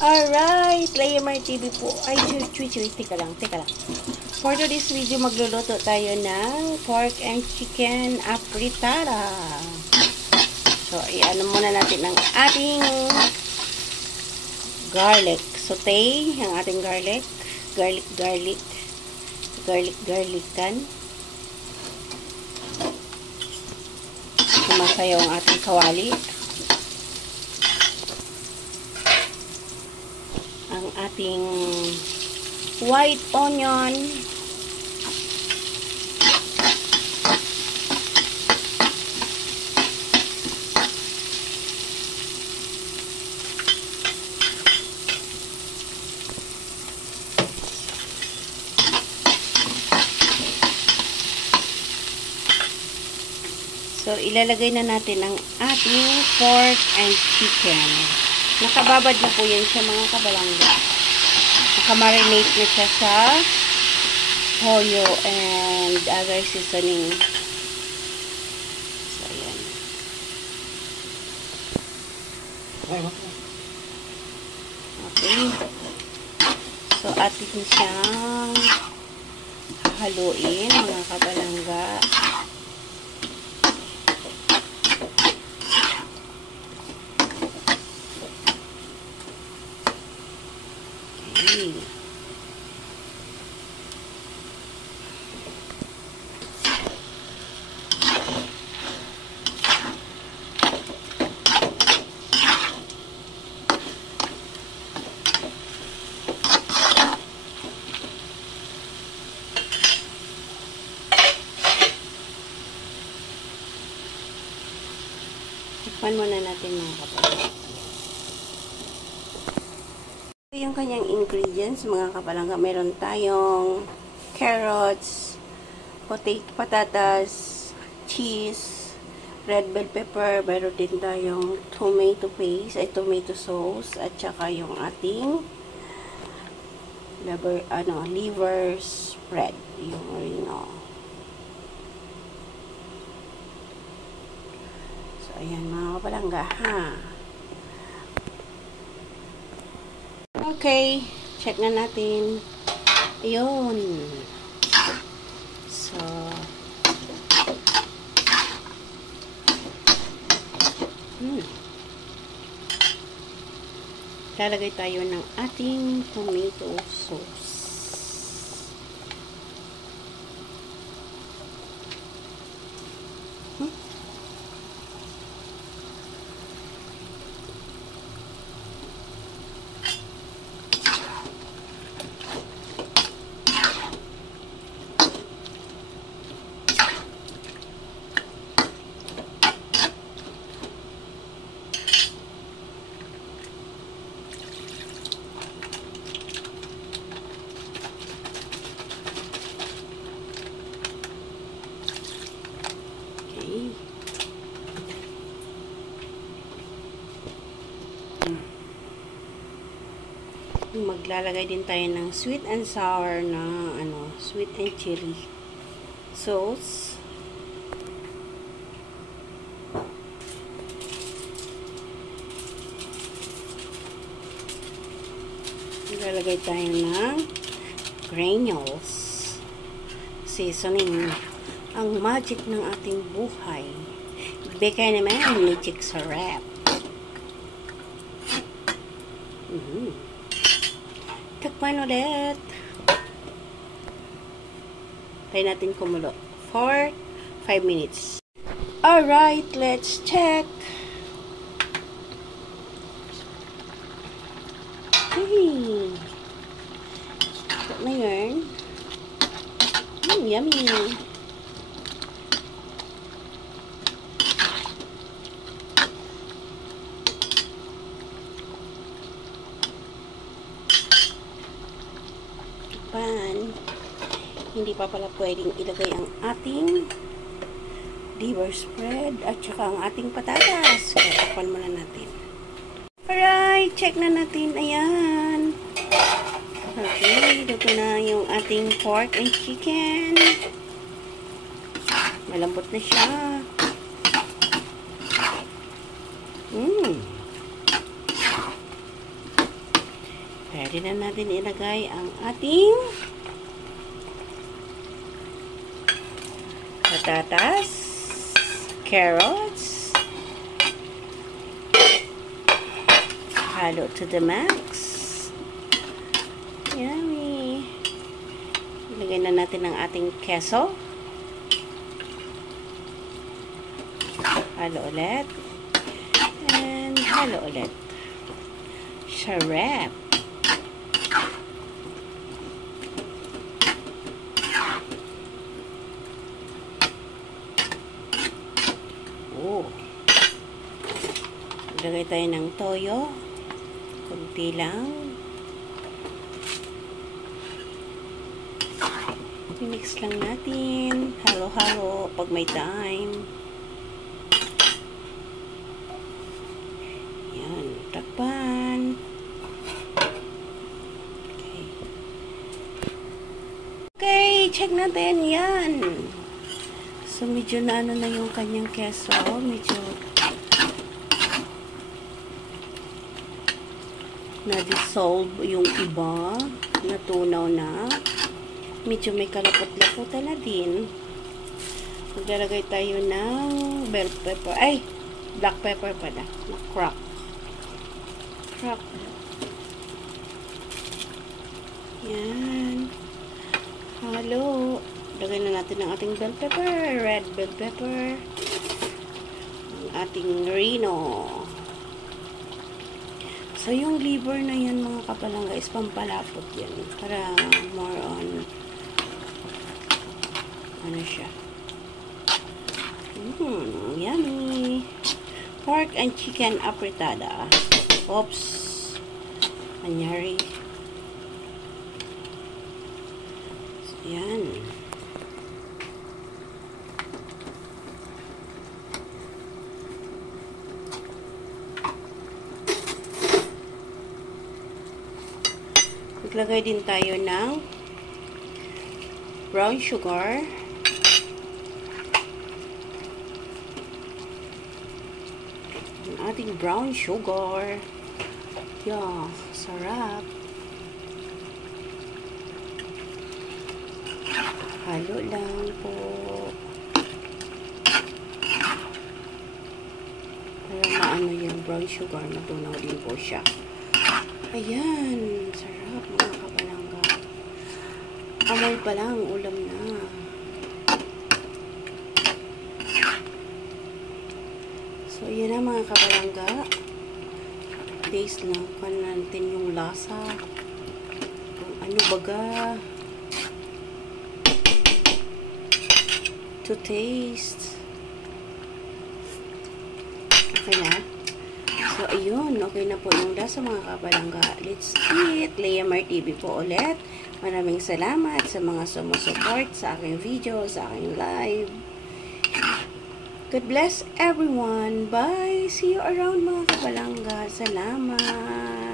Alright, Laymer TV po. Ay, chuy, teka lang. For today's video, magluluto tayo ng pork and chicken afritada. So, i-ano muna natin ang ating garlic. Saute ang ating garlican. Sumasayaw ang ating kawali. Ang ating white onion. So, ilalagay na natin ang ating pork and chicken. Nakababad na po yan sa mga kabalangga. Nakamarinate na siya sa toyo and other seasoning. So, ayan. Okay. So, atin siyang haluin, mga kabalangga. Tikman muna natin mga kapalangga. Ito yung kanyang ingredients mga kapalangga. Meron tayong carrots, patatas, cheese, red bell pepper. Meron din tayong tomato paste, tomato sauce, at saka yung ating liver spread. Yung original. Ayan mga kapalangga, ha. Okay, check na natin. Ayun. So, lalagay tayo ng ating tomato sauce. Maglalagay din tayo ng sweet and sour na sweet and chili sauce. Maglalagay tayo ng granules, seasoning, ang magic ng ating buhay. Beka naman, magic sarap. Takpan ulit. Try natin kumulo for 5 minutes. Alright, let's check. Hey. Ito na yun. Yummy. Hindi pa pala pwedeng ilagay ang ating liver spread at saka ang ating patatas. Kaya takpan muna natin. Alright, check na natin. Ayan. Okay, dito na yung ating pork and chicken. Malambot na siya. Ready na natin ilagay ang ating patatas, carrots, halo to the max. Yummy! Ilagay na natin ang ating queso. Halo ulit. And halo ulit. Sarap! Oh! Ilagay tayo ng toyo. Kunti lang. I-mix lang natin. Halo-halo pag may time. Yan. Takpan. Okay. Okay. Check natin. Yan. So, medyo na ano na yung kanyang keso. Medyo na-dissolve yung iba. Natunaw na. Medyo may kalapot-laputan na din. Maglalagay tayo ng bell pepper. Ay! Black pepper pala. Crack. Crack. Yan. Halo. Lagay na natin ang ating bell pepper. Red bell pepper. Ang ating Reno. So, yung liver na yan, mga kapalangga, is pampalapot yan. Para more on ano siya. Yummy. Pork and chicken apretada. Oops. Anyari. So, yan. Maglagay din tayo ng brown sugar. Ang ating brown sugar. Yeah, sarap. Halo lang po. Para maano yung brown sugar, matunaw din po siya. Ayan, sarap mga kapalangga. Amoy pa lang, ulam na. So, yan na mga kapalangga. Taste lang pa natin yung lasa. Kung ano baga. To taste. Okay na. So, ayun. Okay na po yung lasa mga kapalangga. Let's eat. Leamar TV po ulit. Maraming salamat sa mga sumusupport sa aking video, sa aking live. God bless everyone. Bye. See you around mga kapalangga. Salamat.